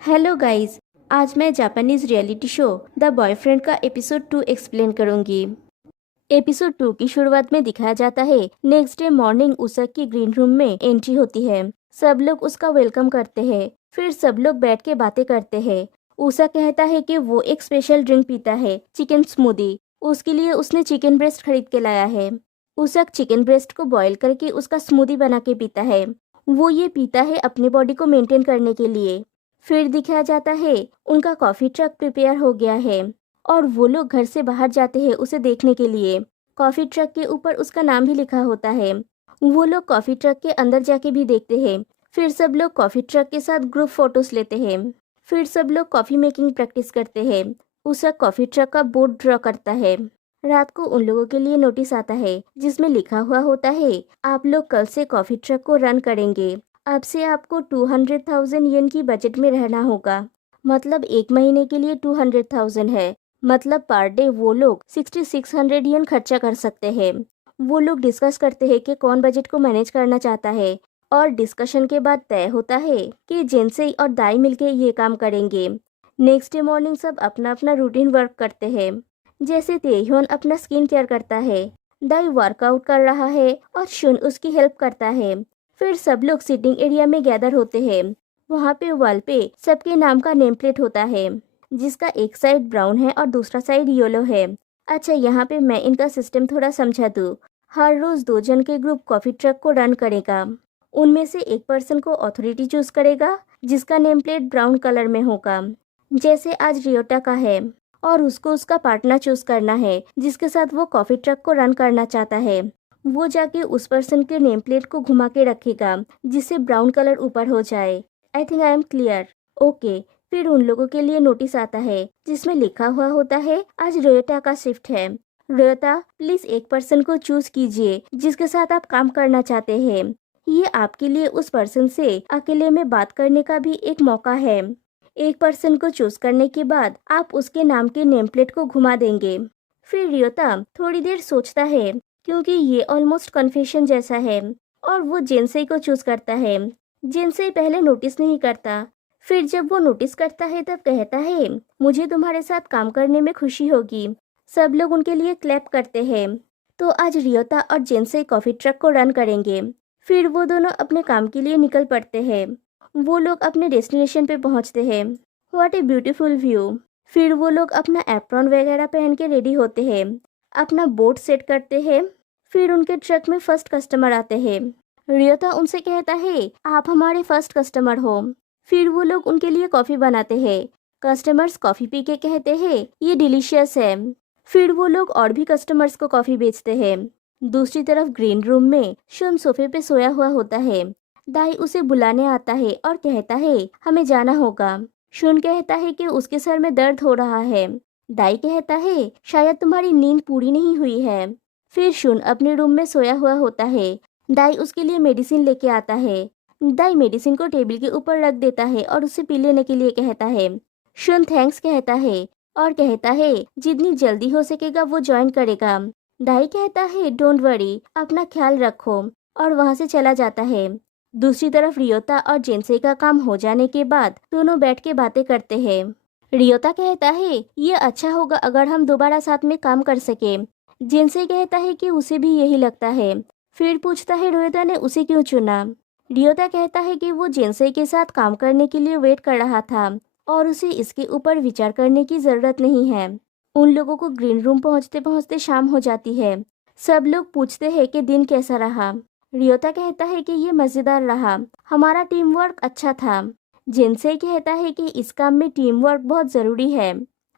Hello guys. आज मैं Japanese reality show the boyfriend का एपिसोड 2 एक्सप्लेन करूंगी। एपिसोड 2 की शुरुआत में दिखाया जाता है नेक्स्ट डे मॉर्निंग उसक की ग्रीन रूम में एंट्री होती है। सब लोग उसका वेलकम करते हैं। फिर सब लोग बैठ के बातें करते हैं। उषा कहता है कि वो एक स्पेशल ड्रिंक पीता है, चिकन स्मूदी। उसके लिए उसने चिकन ब्रेस्ट खरीद के लाया है। उसक चिकन ब्रेस्ट को बॉईल करके उसका स्मूदी बना के पीता है। वो ये पीता है अपनी बॉडी को मेंटेन करने के लिए। फिर दिखाया जाता है उनका कॉफी ट्रक प्रिपेयर हो गया है और वो लोग घर से बाहर जाते हैं उसे देखने के लिए। कॉफी ट्रक के ऊपर उसका नाम भी लिखा होता है। वो लोग कॉफी ट्रक के अंदर जाके भी देखते हैं। फिर सब लोग कॉफी ट्रक के साथ ग्रुप फोटोज लेते हैं। फिर सब लोग कॉफी मेकिंग प्रैक्टिस करते हैं। उषा कॉफी ट्रक का बोर्ड ड्रॉ करता है। रात को उन लोगों के लिए नोटिस आता है जिसमें लिखा हुआ होता है, आप लोग कल से कॉफी ट्रक को रन करेंगे। अब से आपको 200,000 येन की बजट में रहना होगा। मतलब एक महीने के लिए 200,000 है। मतलब पर डे वो लोग 6600 येन खर्चा कर सकते हैं। वो लोग डिस्कस करते हैं कि कौन बजट को मैनेज करना चाहता है और डिस्कशन के बाद तय होता है कि जेनसे और दाई मिलके ये काम करेंगे। नेक्स्ट डे मॉर्निंग सब अपना अपना रूटीन वर्क करते हैं। जैसे तेह्योन अपना स्किन केयर करता है, दाई वर्कआउट कर रहा है और शुन उसकी हेल्प करता है। फिर सब लोग सिटिंग एरिया में गैदर होते हैं। वहाँ पे वॉल पे सबके नाम का नेम प्लेट होता है जिसका एक साइड ब्राउन है और दूसरा साइड येलो है। अच्छा, यहाँ पे मैं इनका सिस्टम थोड़ा समझा दूँ। हर रोज 2 जन के ग्रुप कॉफी ट्रक को रन करेगा। उनमें से एक पर्सन को अथॉरिटी चूज करेगा जिसका नेम प्लेट ब्राउन कलर में होगा। जैसे आज रियोटा का है और उसको उसका पार्टनर चूज करना है जिसके साथ वो कॉफी ट्रक को रन करना चाहता है। वो जाके उस पर्सन के नेम प्लेट को घुमा के रखेगा जिससे ब्राउन कलर ऊपर हो जाए। I think I am clear. Okay. फिर उन लोगों के लिए नोटिस आता है जिसमें लिखा हुआ होता है, आज रोयोटा का शिफ्ट है। रोयोटा प्लीज एक पर्सन को चूज कीजिए जिसके साथ आप काम करना चाहते हैं। ये आपके लिए उस पर्सन से अकेले में बात करने का भी एक मौका है। एक पर्सन को चूज करने के बाद आप उसके नाम के नेम प्लेट को घुमा देंगे। फिर रियोता थोड़ी देर सोचता है क्योंकि ये ऑलमोस्ट कन्फेशन जैसा है और वो जेनसेई को चूज करता है। जेनसेई पहले नोटिस नहीं करता। फिर जब वो नोटिस करता है तब कहता है, मुझे तुम्हारे साथ काम करने में खुशी होगी। सब लोग उनके लिए क्लैप करते हैं। तो आज रियोता और जेनसेई कॉफी ट्रक को रन करेंगे। फिर वो दोनों अपने काम के लिए निकल पड़ते हैं। वो लोग अपने डेस्टिनेशन पे पहुंचते हैं। What a beautiful view. फिर वो लोग अपना एप्रॉन वगैरह पहन के रेडी होते हैं, अपना बोट सेट करते हैं। फिर उनके ट्रक में फर्स्ट कस्टमर आते हैं। रियोता उनसे कहता है, आप हमारे फर्स्ट कस्टमर हो। फिर वो लोग उनके लिए कॉफी बनाते हैं। कस्टमर्स कॉफी पी के कहते हैं, ये डिलीशियस है। फिर वो लोग और भी कस्टमर्स को कॉफी बेचते हैं। दूसरी तरफ ग्रीन रूम में शुन सोफे पे सोया हुआ होता है। दाई उसे बुलाने आता है और कहता है, हमें जाना होगा। शुन कहता है कि उसके सर में दर्द हो रहा है। दाई कहता है, शायद तुम्हारी नींद पूरी नहीं हुई है। फिर शुन अपने रूम में सोया हुआ होता है। दाई उसके लिए मेडिसिन लेके आता है। दाई मेडिसिन को टेबल के ऊपर रख देता है और उसे पी लेने के लिए कहता है। शुन थैंक्स कहता है और कहता है जितनी जल्दी हो सकेगा वो ज्वाइन करेगा। दाई कहता है, डोंट वरी, अपना ख्याल रखो, और वहाँ से चला जाता है। दूसरी तरफ रियोता और जेनसे का काम हो जाने के बाद दोनों बैठ के बातें करते हैं। रियोता कहता है, ये अच्छा होगा अगर हम दोबारा साथ में काम कर सके। जेनसे कहता है कि उसे भी यही लगता है। फिर पूछता है रियोता ने उसे क्यों चुना। रियोता कहता है कि वो जेनसे के साथ काम करने के लिए वेट कर रहा था और उसे इसके ऊपर विचार करने की जरूरत नहीं है। उन लोगों को ग्रीन रूम पहुंचते पहुंचते शाम हो जाती है। सब लोग पूछते हैं कि दिन कैसा रहा। रियोता कहता है कि ये मजेदार रहा, हमारा टीम वर्क अच्छा था। जिनसे कहता है कि इस काम में टीम वर्क बहुत जरूरी है।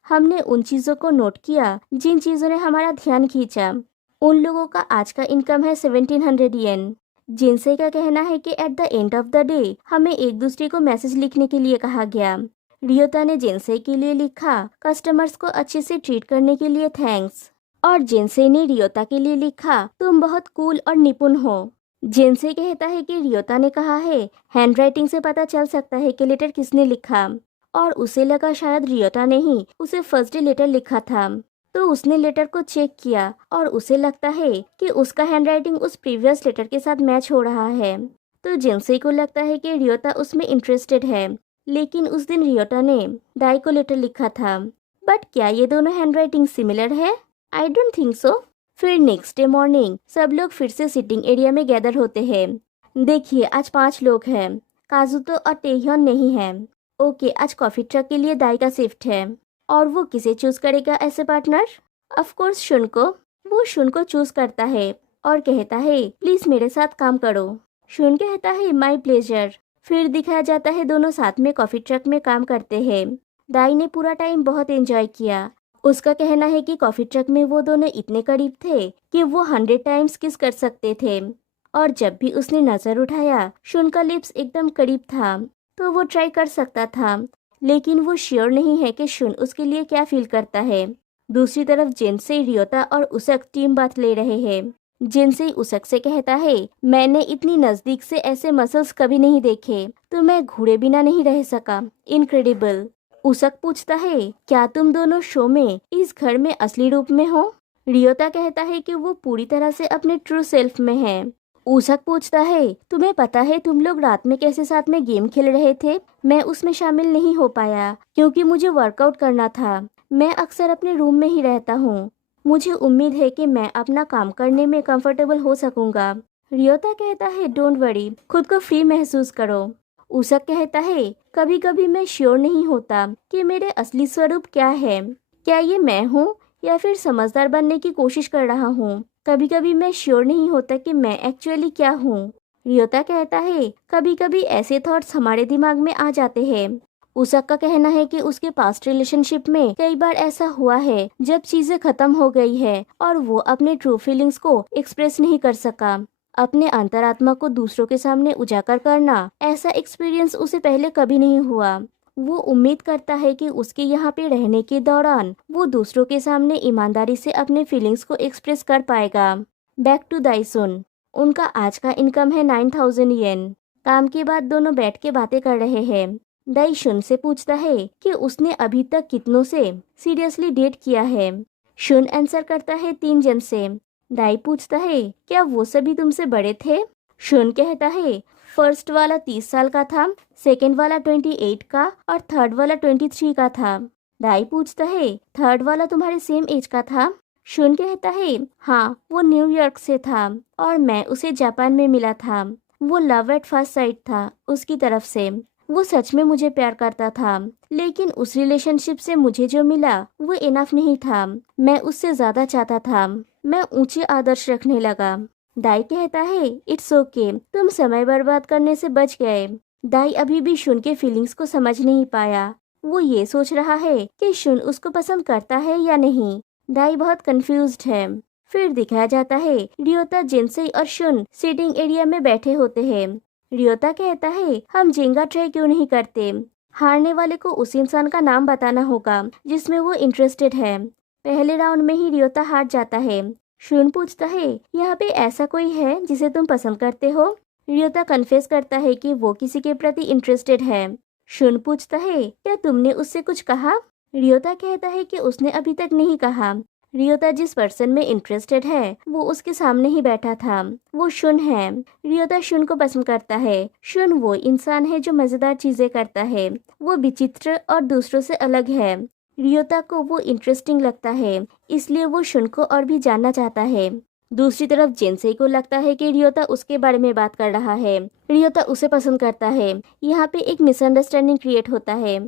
हमने उन चीजों को नोट किया जिन चीजों ने हमारा ध्यान खींचा। उन लोगों का आज का इनकम है 1700 येन। जिनसे का कहना है कि at the end of the day हमें एक दूसरे को मैसेज लिखने के लिए कहा गया। रियोता ने जिनसे के लिए लिखा, कस्टमर्स को अच्छे से ट्रीट करने के लिए थैंक्स। और जिनसे ने रियोता के लिए लिखा, तुम बहुत कूल और निपुण हो। जिनसे कहता है कि रियोता ने कहा है, हैंडराइटिंग से पता चल सकता है कि लेटर किसने लिखा। और उसे लगा शायद रियोता ने ही उसे फर्स्ट डे लेटर लिखा था। तो उसने लेटर को चेक किया और उसे लगता है कि उसका हैंडराइटिंग उस प्रीवियस लेटर के साथ मैच हो रहा है। तो जिनसे को लगता है कि रियोता उसमें इंटरेस्टेड है, लेकिन उस दिन रियोटा ने दाई को लेटर लिखा था। बट क्या ये दोनों हैंडराइटिंग सिमिलर है? I don't think so. फिर नेक्स्ट डे मॉर्निंग सब लोग फिर से सिटिंग एरिया में गैदर होते हैं। देखिए आज 5 लोग हैं, काजुतो और टेह्योन नहीं है। ओके, आज कॉफी ट्रक के लिए दाई का शिफ्ट है। और वो किसे चूज करेगा ऐसे पार्टनर? ऑफ कोर्स शुन को। वो शुन को चूज करता है और कहता है प्लीज मेरे साथ काम करो। शुन कहता है माय प्लेजर। फिर दिखाया जाता है दोनों साथ में कॉफी ट्रक में काम करते हैं। दाई ने पूरा टाइम बहुत एंजॉय किया। उसका कहना है कि कॉफी ट्रक में वो दोनों इतने करीब थे कि वो 100 टाइम्स किस कर सकते थे। और जब भी उसने नजर उठाया शुन का लिप्स एकदम करीब था, तो वो ट्राई कर सकता था, लेकिन वो श्योर नहीं है कि शुन उसके लिए क्या फील करता है। दूसरी तरफ जिनसे, रियोता और उसक टीम बात ले रहे हैं। जिनसे उसक से कहता है मैंने इतनी नजदीक से ऐसे मसल्स कभी नहीं देखे, तो मैं घूरे बिना नहीं रह सका। इनक्रेडिबल। उसक पूछता है क्या तुम दोनों शो में इस घर में असली रूप में हो? रियोता कहता है कि वो पूरी तरह से अपने ट्रू सेल्फ में है। उसक पूछता है तुम्हें पता है तुम लोग रात में कैसे साथ में गेम खेल रहे थे? मैं उसमें शामिल नहीं हो पाया क्योंकि मुझे वर्कआउट करना था। मैं अक्सर अपने रूम में ही रहता हूँ। मुझे उम्मीद है कि मैं अपना काम करने में कंफर्टेबल हो सकूंगा। रियोता कहता है डोंट वरी, खुद को फ्री महसूस करो। उसक कहता है कभी कभी मैं श्योर नहीं होता कि मेरे असली स्वरूप क्या है। क्या ये मैं हूँ या फिर समझदार बनने की कोशिश कर रहा हूँ? कभी कभी मैं श्योर नहीं होता कि मैं एक्चुअली क्या हूँ। रियोता कहता है कभी कभी ऐसे थॉट्स हमारे दिमाग में आ जाते हैं। उसक का कहना है कि उसके पास्ट रिलेशनशिप में कई बार ऐसा हुआ है जब चीजें खत्म हो गई है और वो अपने ट्रू फीलिंग्स को एक्सप्रेस नहीं कर सका। अपने अंतरात्मा को दूसरों के सामने उजागर करना, ऐसा एक्सपीरियंस उसे पहले कभी नहीं हुआ। वो उम्मीद करता है कि उसके यहाँ पे रहने के दौरान वो दूसरों के सामने ईमानदारी से अपने फीलिंग्स को एक्सप्रेस कर पाएगा। बैक टू दाइसुन। उनका आज का इनकम है 9000 येन। काम के बाद दोनों बैठ के बातें कर रहे हैं। दाई शुन से पूछता है कि उसने अभी तक कितनों से सीरियसली डेट किया है। शुन आंसर करता है 3 जन से। दाई पूछता है क्या वो सभी तुमसे बड़े थे? शुन कहता है फर्स्ट वाला 30 साल का था, सेकंड वाला 28 का और थर्ड वाला 23 का था। दाई पूछता है थर्ड वाला तुम्हारे सेम एज का था? शुन कहता है हाँ, वो न्यूयॉर्क से था और मैं उसे जापान में मिला था। वो लव एट फर्स्ट साइट था उसकी तरफ से। वो सच में मुझे प्यार करता था, लेकिन उस रिलेशनशिप से मुझे जो मिला वो इनफ नहीं था। मैं उससे ज्यादा चाहता था। मैं ऊंचे आदर्श रखने लगा। दाई कहता है इट्स ओके, तुम समय बर्बाद करने से बच गए। दाई अभी भी शुन के फीलिंग्स को समझ नहीं पाया। वो ये सोच रहा है कि शुन उसको पसंद करता है या नहीं। दाई बहुत कंफ्यूज्ड है। फिर दिखाया जाता है रियोता, जिनसे और शुन सीटिंग एरिया में बैठे होते हैं। रियोता कहता है हम जेंगा ट्राई क्यों नहीं करते? हारने वाले को उस इंसान का नाम बताना होगा जिसमें वो इंटरेस्टेड है। पहले राउंड में ही रियोता हार जाता है। शुन पूछता है यहाँ पे ऐसा कोई है जिसे तुम पसंद करते हो? रियोता कन्फेस करता है कि वो किसी के प्रति इंटरेस्टेड है। शुन पूछता है क्या तुमने उससे कुछ कहा? रियोता कहता है कि उसने अभी तक नहीं कहा। रियोता जिस पर्सन में इंटरेस्टेड है वो उसके सामने ही बैठा था। वो शुन है। रियोता शुन को पसंद करता है। शुन वो इंसान है जो मजेदार चीजें करता है। वो विचित्र और दूसरों से अलग है। रियोता को वो इंटरेस्टिंग लगता है, इसलिए वो शुन को और भी जानना चाहता है। दूसरी तरफ जिनसे को लगता है कि रियोता उसके बारे में बात कर रहा है। रियोता उसे पसंद करता है। यहाँ पे एक मिसअंडरस्टैंडिंग क्रिएट होता है।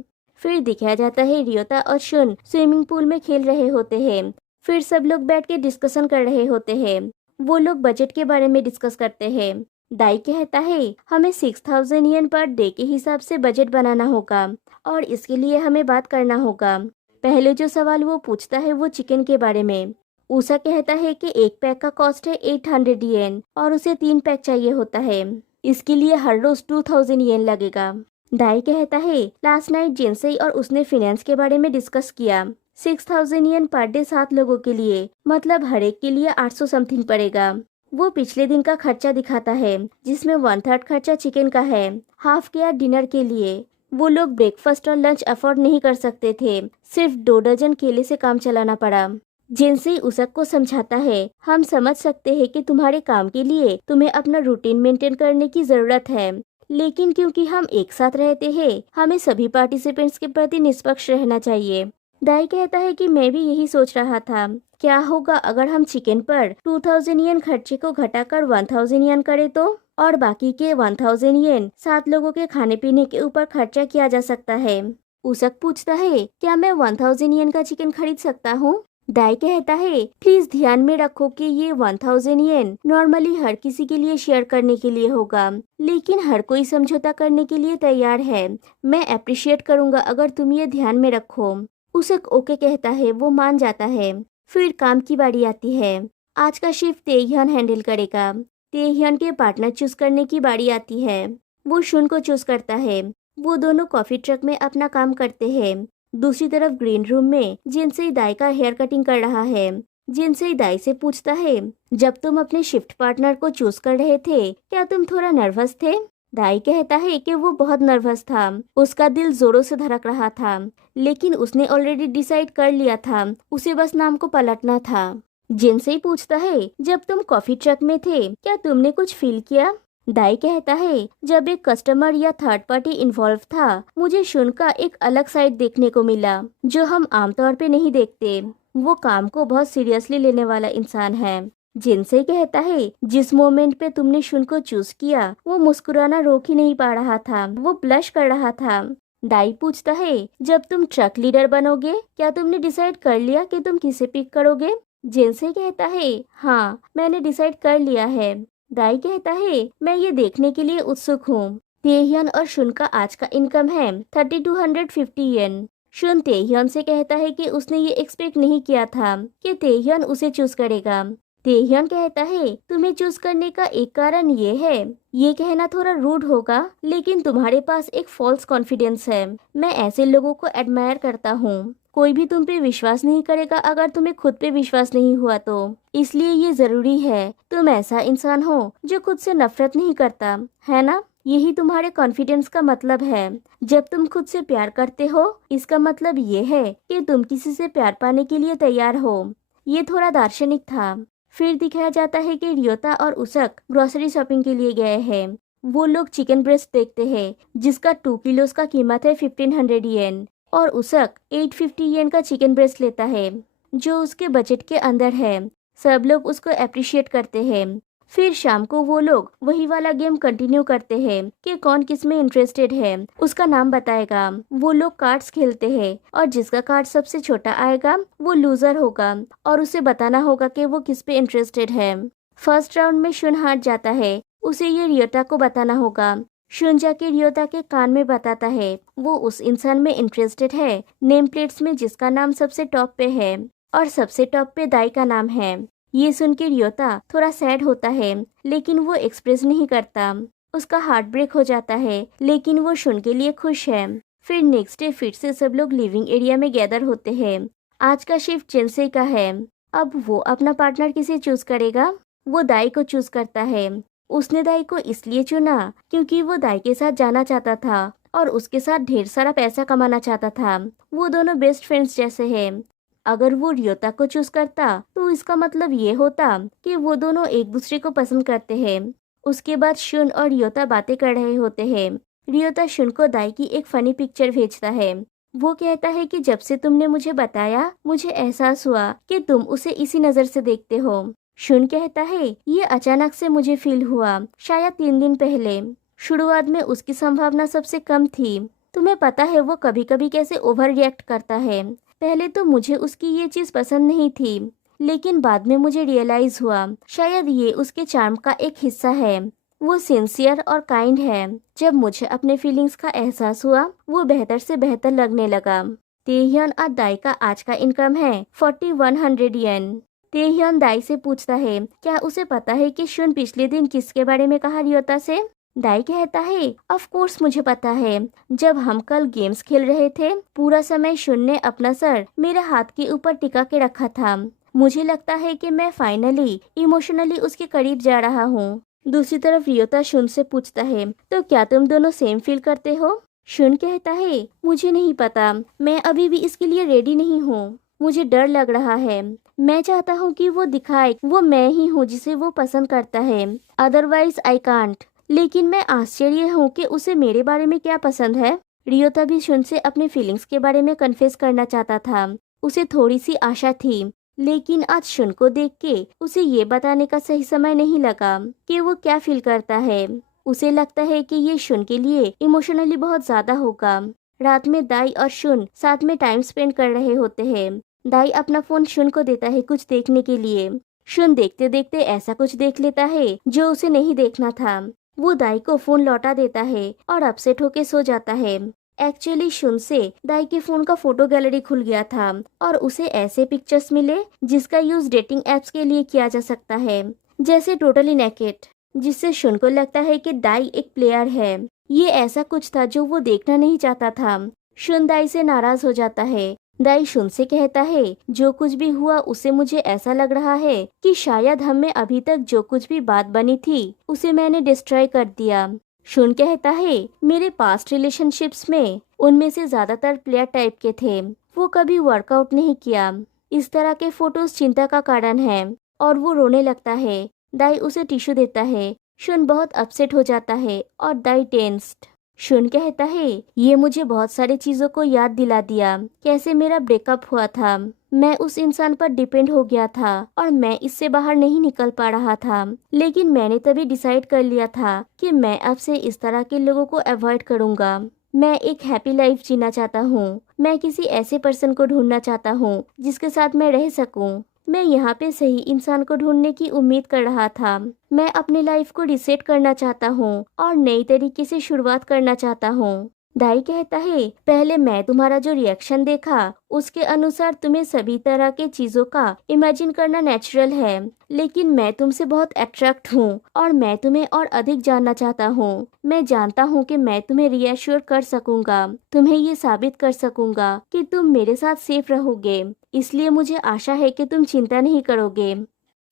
फिर दिखाया जाता है रियोता और शुन स्विमिंग पूल में खेल रहे होते हैं। फिर सब लोग बैठ के डिस्कशन कर रहे होते हैं। वो लोग बजट के बारे में डिस्कस करते हैं। दाई कहता है हमें 6000 येन पर डे के हिसाब से बजट बनाना होगा और इसके लिए हमें बात करना होगा। पहले जो सवाल वो पूछता है वो चिकन के बारे में। उषा कहता है कि एक पैक का कॉस्ट है 800 येन और उसे 3 पैक चाहिए होता है। इसके लिए हर रोज 2000 येन लगेगा। दाई कहता है लास्ट नाइट जिनसे और उसने फाइनेंस के बारे में डिस्कस किया। 6000 येन पर डे 7 लोगों के लिए, मतलब हर एक के लिए 800 समथिंग पड़ेगा। वो पिछले दिन का खर्चा दिखाता है जिसमें 1/3 खर्चा चिकन का है, हाफ केयर डिनर के लिए। वो लोग ब्रेकफास्ट और लंच अफोर्ड नहीं कर सकते थे। सिर्फ 2 डजन केले से काम चलाना पड़ा। जिनसे उसक को समझाता है हम समझ सकते हैं कि तुम्हारे काम के लिए तुम्हें अपना रूटीन मेंटेन करने की जरूरत है, लेकिन क्योंकि हम एक साथ रहते हैं, हमें सभी पार्टिसिपेंट्स के प्रति निष्पक्ष रहना चाहिए। दाई कहता है कि मैं भी यही सोच रहा था। क्या होगा अगर हम चिकन पर 2000 येन खर्चे को घटाकर 1000 येन करें तो, और बाकी के 1000 येन 7 लोगों के खाने पीने के ऊपर खर्चा किया जा सकता है। उसक पूछता है, क्या मैं 1000 येन का चिकन खरीद सकता हूँ? दाई कहता है, प्लीज ध्यान में रखो कि ये 1000 येन नॉर्मली हर किसी के लिए शेयर करने के लिए होगा, लेकिन हर कोई समझौता करने के लिए तैयार है। मैं अप्रिशिएट करूंगा अगर तुम ये ध्यान में रखो। उसक ओके कहता है, वो मान जाता है। फिर काम की बारी आती है। आज का शिफ्ट तेह्यन हैंडल करेगा। तेह्यन के पार्टनर चूज करने की बारी आती है। वो शुन को चूज करता है। वो दोनों कॉफी ट्रक में अपना काम करते हैं। दूसरी तरफ ग्रीन रूम में जिनसे दाई का हेयर कटिंग कर रहा है। जिनसे दाई से पूछता है, जब तुम अपने शिफ्ट पार्टनर को चूज कर रहे थे, क्या तुम थोड़ा नर्वस थे? दाई कहता है कि वो बहुत नर्वस था। उसका दिल जोरों से धड़क रहा था, लेकिन उसने ऑलरेडी डिसाइड कर लिया था, उसे बस नाम को पलटना था। जिनसे पूछता है, जब तुम कॉफी ट्रक में थे, क्या तुमने कुछ फील किया? दाई कहता है, जब एक कस्टमर या थर्ड पार्टी इन्वॉल्व था, मुझे शुन का एक अलग साइड देखने को मिला, जो हम आमतौर पे नहीं देखते। वो काम को बहुत सीरियसली लेने वाला इंसान है। जिनसे कहता है, जिस मोमेंट पे तुमने शुन को चूज किया, वो मुस्कुराना रोक ही नहीं पा रहा था, वो ब्लश कर रहा था। दाई पूछता है, जब तुम ट्रक लीडर बनोगे, क्या तुमने डिसाइड कर लिया कि तुम किसे पिक करोगे? जिनसे कहता है, हाँ, मैंने डिसाइड कर लिया है। दाई कहता है, मैं ये देखने के लिए उत्सुक हूँ। तेह्यन और शुन का आज का इनकम है 3250 येन। शुन तेह्यन से कहता है कि उसने ये एक्सपेक्ट नहीं किया था कि तेह्यन उसे चूज करेगा। तेह्यन कहता है, तुम्हें चूज करने का एक कारण ये है। ये कहना थोड़ा रूड होगा, लेकिन तुम्हारे पास एक फॉल्स कॉन्फिडेंस है। मैं ऐसे लोगों को एडमायर करता हूँ। कोई भी तुम पे विश्वास नहीं करेगा अगर तुम्हें खुद पे विश्वास नहीं हुआ तो। इसलिए ये जरूरी है तुम ऐसा इंसान हो जो खुद से नफरत नहीं करता, है ना? यही तुम्हारे कॉन्फिडेंस का मतलब है। जब तुम खुद से प्यार करते हो, इसका मतलब ये है कि तुम किसी से प्यार पाने के लिए तैयार हो। ये थोड़ा दार्शनिक था। फिर दिखाया जाता है कि रियोता और उसक ग्रोसरी शॉपिंग के लिए गए हैं। वो लोग चिकन ब्रेस्ट देखते हैं, जिसका 2 किलोस का कीमत है 1500 येन, और उसक 850 येन का चिकन ब्रेस्ट लेता है, जो उसके बजट के अंदर है। सब लोग उसको अप्रिशिएट करते हैं। फिर शाम को वो लोग वही वाला गेम कंटिन्यू करते हैं कि कौन किस में इंटरेस्टेड है, उसका नाम बताएगा। वो लोग कार्ड्स खेलते हैं, और जिसका कार्ड सबसे छोटा आएगा वो लूजर होगा, और उसे बताना होगा कि वो किस पे इंटरेस्टेड है। फर्स्ट राउंड में शुन हार जाता है। उसे ये रियोता को बताना होगा। शुन जाके रियोता के कान में बताता है वो उस इंसान में इंटरेस्टेड है नेम प्लेट्स में जिसका नाम सबसे टॉप पे है, और सबसे टॉप पे दाई का नाम है। ये सुन के रियोता थोड़ा सैड होता है, लेकिन वो एक्सप्रेस नहीं करता। उसका हार्ट ब्रेक हो जाता है, लेकिन वो शुन के लिए खुश है। फिर नेक्स्ट डे फिर से सब लोग लिविंग एरिया में गैदर होते हैं। आज का शिफ्ट जिनसे का है। अब वो अपना पार्टनर किसे चूज करेगा? वो दाई को चूज करता है। उसने दाई को इसलिए चुना क्योंकि वो दाई के साथ जाना चाहता था और उसके साथ ढेर सारा पैसा कमाना चाहता था। वो दोनों बेस्ट फ्रेंड्स जैसे हैं। अगर वो रियोता को चूज करता तो इसका मतलब ये होता कि वो दोनों एक दूसरे को पसंद करते हैं। उसके बाद शुन और रियोता बातें कर रहे होते हैं। रियोता शुन को दाई की एक फनी पिक्चर भेजता है। वो कहता है कि जब से तुमने मुझे बताया, मुझे एहसास हुआ कि तुम उसे इसी नजर से देखते हो। शुन कहता है, ये अचानक से मुझे फील हुआ, शायद 3 दिन पहले। शुरुआत में उसकी संभावना सबसे कम थी। तुम्हें पता है वो कभी कभी कैसे ओवर रिएक्ट करता है। पहले तो मुझे उसकी ये चीज पसंद नहीं थी, लेकिन बाद में मुझे रियलाइज हुआ शायद ये उसके चार्म का एक हिस्सा है। वो सिंसियर और काइंड है। जब मुझे अपने फीलिंग्स का एहसास हुआ, वो बेहतर से बेहतर लगने लगा। तेह्यन और दाई का आज का इनकम है 4100 येन। तेह्यन दाई से पूछता है, क्या उसे पता है कि शुन पिछले दिन किसके बारे में कहा रियोता से? दाई कहता है, ऑफ कोर्स मुझे पता है। जब हम कल गेम्स खेल रहे थे, पूरा समय शुन ने अपना सर मेरे हाथ के ऊपर टिका के रखा था। मुझे लगता है कि मैं फाइनली इमोशनली उसके करीब जा रहा हूँ। दूसरी तरफ रियोता शुन से पूछता है, तो क्या तुम दोनों सेम फील करते हो? शुन कहता है, मुझे नहीं पता, मैं अभी भी इसके लिए रेडी नहीं हूँ। मुझे डर लग रहा है। मैं चाहता हूँ कि वो दिखाए वो मैं ही हूँ जिसे वो पसंद करता है। Otherwise I can't. लेकिन मैं आश्चर्य हूँ कि उसे मेरे बारे में क्या पसंद है। रियोता भी शुन से अपने फीलिंग्स के बारे में कन्फेस करना चाहता था। उसे थोड़ी सी आशा थी, लेकिन आज शुन को देख के उसे ये बताने का सही समय नहीं लगा कि वो क्या फील करता है। उसे लगता है कि ये शुन के लिए इमोशनली बहुत ज्यादा होगा। रात में दाई और शुन साथ में टाइम स्पेंड कर रहे होते हैं। दाई अपना फोन शुन को देता है कुछ देखने के लिए। शुन देखते देखते ऐसा कुछ देख लेता है जो उसे नहीं देखना था। वो दाई को फोन लौटा देता है और अपसेट होके सो जाता है। एक्चुअली शुन से दाई के फोन का फोटो गैलरी खुल गया था और उसे ऐसे पिक्चर्स मिले जिसका यूज डेटिंग एप्स के लिए किया जा सकता है, जैसे टोटली नेकेड, जिससे शुन को लगता है कि दाई एक प्लेयर है। ये ऐसा कुछ था जो वो देखना नहीं चाहता था। शुन दाई से नाराज हो जाता है। दाई शुन से कहता है, जो कुछ भी हुआ उसे मुझे ऐसा लग रहा है कि शायद हम में अभी तक जो कुछ भी बात बनी थी उसे मैंने डिस्ट्रॉय कर दिया। शुन कहता है, मेरे पास्ट रिलेशनशिप्स में उनमें से ज्यादातर प्लेयर टाइप के थे, वो कभी वर्कआउट नहीं किया। इस तरह के फोटोज चिंता का कारण है। और वो रोने लगता है। दाई उसे टिश्यू देता है। शुन बहुत अपसेट हो जाता है और दाई टेंस्ड। शुन कहता है, ये मुझे बहुत सारी चीजों को याद दिला दिया, कैसे मेरा ब्रेकअप हुआ था। मैं उस इंसान पर डिपेंड हो गया था और मैं इससे बाहर नहीं निकल पा रहा था। लेकिन मैंने तभी डिसाइड कर लिया था कि मैं अब से इस तरह के लोगों को अवॉइड करूंगा। मैं एक हैप्पी लाइफ जीना चाहता हूँ। मैं किसी ऐसे पर्सन को ढूंढना चाहता हूँ जिसके साथ मैं रह सकूँ। मैं यहाँ पे सही इंसान को ढूंढने की उम्मीद कर रहा था। मैं अपनी लाइफ को रिसेट करना चाहता हूँ और नई तरीके से शुरुआत करना चाहता हूँ। दाई कहता है, पहले मैं तुम्हारा जो रिएक्शन देखा उसके अनुसार तुम्हें सभी तरह के चीजों का इमेजिन करना नेचुरल है, लेकिन मैं तुमसे बहुत अट्रैक्ट हूँ और मैं तुम्हें और अधिक जानना चाहता हूँ। मैं जानता हूँ कि मैं तुम्हें रिएश्योर कर सकूंगा, तुम्हें ये साबित कर सकूंगा कि तुम मेरे साथ सेफ रहोगे, इसलिए मुझे आशा है कि तुम चिंता नहीं करोगे।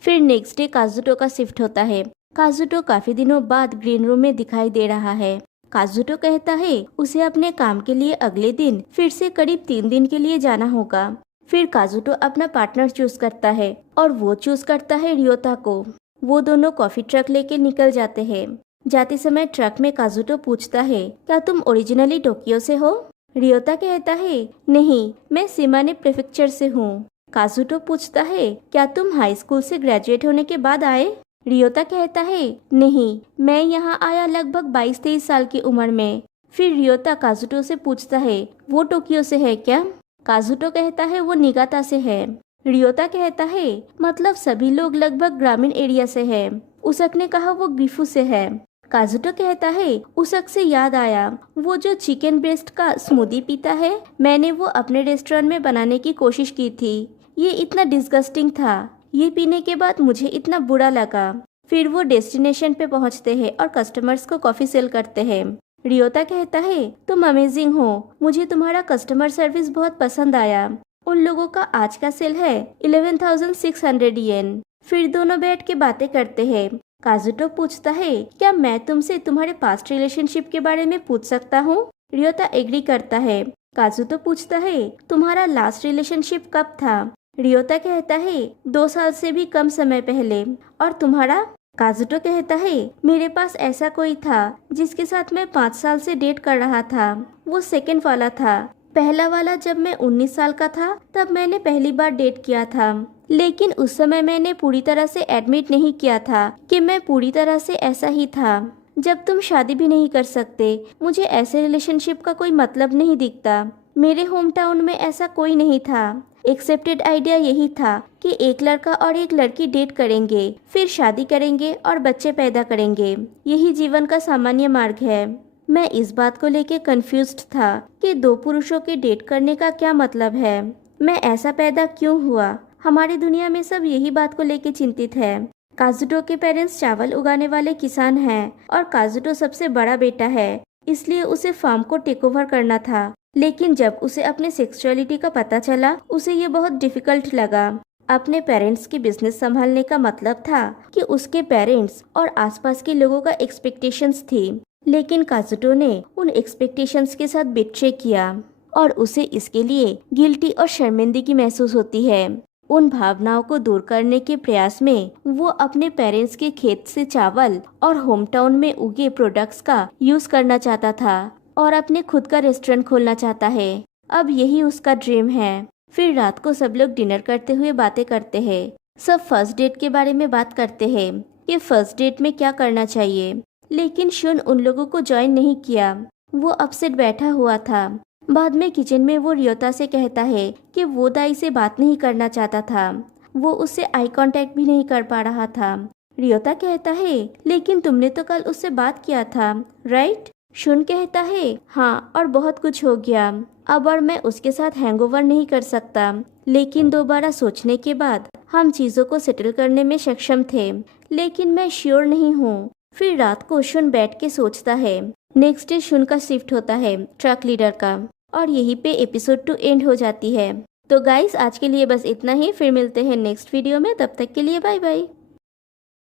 फिर नेक्स्ट डे काजुटो का शिफ्ट होता है। काजुटो काफी दिनों बाद ग्रीन रूम में दिखाई दे रहा है। काजुटो कहता है उसे अपने काम के लिए अगले दिन फिर से करीब 3 दिन के लिए जाना होगा। फिर काजुटो अपना पार्टनर चूज करता है और वो चूज करता है रियोता को। वो दोनों कॉफी ट्रक लेके निकल जाते हैं। जाते समय ट्रक में काजुटो पूछता है, क्या तुम ओरिजिनली टोक्यो से हो? रियोता कहता है, नहीं, मैं शिमाने प्रेफेक्चर से हूँ। काजुटो पूछता है, क्या तुम हाई स्कूल से ग्रेजुएट होने के बाद आए? रियोता कहता है, नहीं, मैं यहाँ आया लगभग 22-23 साल की उम्र में। फिर रियोता काजुटो से पूछता है, वो टोक्यो से है क्या? काजुटो कहता है, वो निगाता से है। रियोता कहता है, मतलब सभी लोग लगभग ग्रामीण एरिया से है। उसक ने कहा, वो गिफू से है। काजुटो कहता है, उसक से याद आया, वो जो चिकन ब्रेस्ट का स्मूदी पीता है, मैंने वो अपने रेस्टोरेंट में बनाने की कोशिश की थी। ये इतना डिस्गस्टिंग था। ये पीने के बाद मुझे इतना बुरा लगा। फिर वो डेस्टिनेशन पे पहुंचते हैं और कस्टमर्स को कॉफी सेल करते हैं। रियोता कहता है, तुम अमेजिंग हो, मुझे तुम्हारा कस्टमर सर्विस बहुत पसंद आया। उन लोगों का आज का सेल है 11,600 येन। फिर दोनों बैठ के बातें करते हैं। काजुटो पूछता है, क्या मैं तुमसे तुम्हारे पास्ट रिलेशनशिप के बारे में पूछ सकता हूँ? रियोता एग्री करता है। काजुटो पूछता है, तुम्हारा लास्ट रिलेशनशिप कब था? रियोता कहता है, 2 साल से भी कम समय पहले। और तुम्हारा? काजुटो कहता है, मेरे पास ऐसा कोई था जिसके साथ मैं 5 साल से डेट कर रहा था। वो सेकंड वाला था। पहला वाला जब मैं 19 साल का था तब मैंने पहली बार डेट किया था, लेकिन उस समय मैंने पूरी तरह से एडमिट नहीं किया था कि मैं पूरी तरह से ऐसा ही था। जब तुम शादी भी नहीं कर सकते, मुझे ऐसे रिलेशनशिप का कोई मतलब नहीं दिखता। मेरे होम टाउन में ऐसा कोई नहीं था। एक्सेप्टेड आइडिया यही था कि एक लड़का और एक लड़की डेट करेंगे, फिर शादी करेंगे और बच्चे पैदा करेंगे। यही जीवन का सामान्य मार्ग है। मैं इस बात को लेके कंफ्यूज्ड था कि 2 पुरुषों के डेट करने का क्या मतलब है। मैं ऐसा पैदा क्यों हुआ? हमारी दुनिया में सब यही बात को लेके चिंतित है। काजुटो के पेरेंट्स चावल उगाने वाले किसान हैं और काजुटो सबसे बड़ा बेटा है, इसलिए उसे फार्म को टेक ओवर करना था। लेकिन जब उसे अपने सेक्सुअलिटी का पता चला, उसे ये बहुत डिफिकल्ट लगा। अपने पेरेंट्स की बिजनेस संभालने का मतलब था कि उसके पेरेंट्स और आसपास के लोगों का एक्सपेक्टेशंस थी, लेकिन काजुटो ने उन एक्सपेक्टेशंस के साथ बिट्रे किया और उसे इसके लिए गिल्टी और शर्मिंदगी महसूस होती है। उन भावनाओं को दूर करने के प्रयास में वो अपने पेरेंट्स के खेत से चावल और होम टाउन में उगे प्रोडक्ट्स का यूज करना चाहता था और अपने खुद का रेस्टोरेंट खोलना चाहता है। अब यही उसका ड्रीम है। फिर रात को सब लोग डिनर करते हुए बातें करते हैं। सब फर्स्ट डेट के बारे में बात करते हैं कि फर्स्ट डेट में क्या करना चाहिए, लेकिन शुन उन लोगों को ज्वाइन नहीं किया। वो अपसेट बैठा हुआ था। बाद में किचन में वो रियोता से कहता है कि वो दाई से बात नहीं करना चाहता था। वो उससे आई कांटेक्ट भी नहीं कर पा रहा था। रियोता कहता है, लेकिन तुमने तो कल उससे बात किया था, राइट? शुन कहता है, हाँ, और बहुत कुछ हो गया अब, और मैं उसके साथ हैंगओवर नहीं कर सकता। लेकिन दोबारा सोचने के बाद हम चीजों को सेटल करने में सक्षम थे, लेकिन मैं श्योर नहीं हूँ। फिर रात को शुन बैठ के सोचता है। नेक्स्ट डे शुन का शिफ्ट होता है ट्रक लीडर का, और यहीं पे एपिसोड 2 एंड हो जाती है। तो गाइस, आज के लिए बस इतना ही। फिर मिलते हैं नेक्स्ट वीडियो में। तब तक के लिए बाय बाय।